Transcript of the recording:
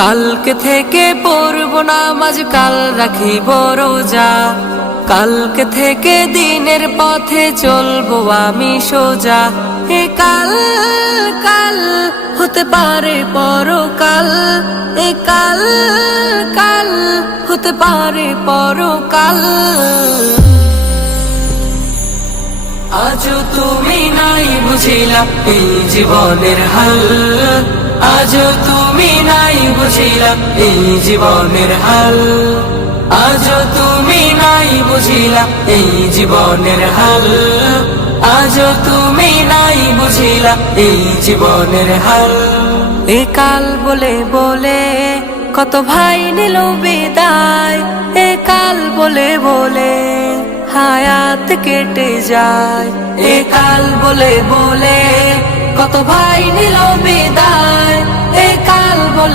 কালকে থেকে পড়ব নামাজ, কাল রাখিব রোজা। কালকে থেকে দিনের পথে চলবো আমি সোজা। এ কাল কাল হতে পারে পরকাল, এ কাল কাল হতে পারে পরকাল। আজও তুমি নাই বুঝিলা এই জীবনের হাল, আজও তুমি নাই বুঝিলা এই জীবনের হাল, আজও তুমি নাই বুঝিলা এই জীবনের হাল, আজও তুমি নাই বুঝিলা এই জীবনের হাল। এ কাল বলে বলে কত ভাই নিল বিদায়, এ কাল বলে বলে হায়াত কেটে যায়। এ কাল বলে বলে কত ভাই নিল বিদায়, এ কাল বলে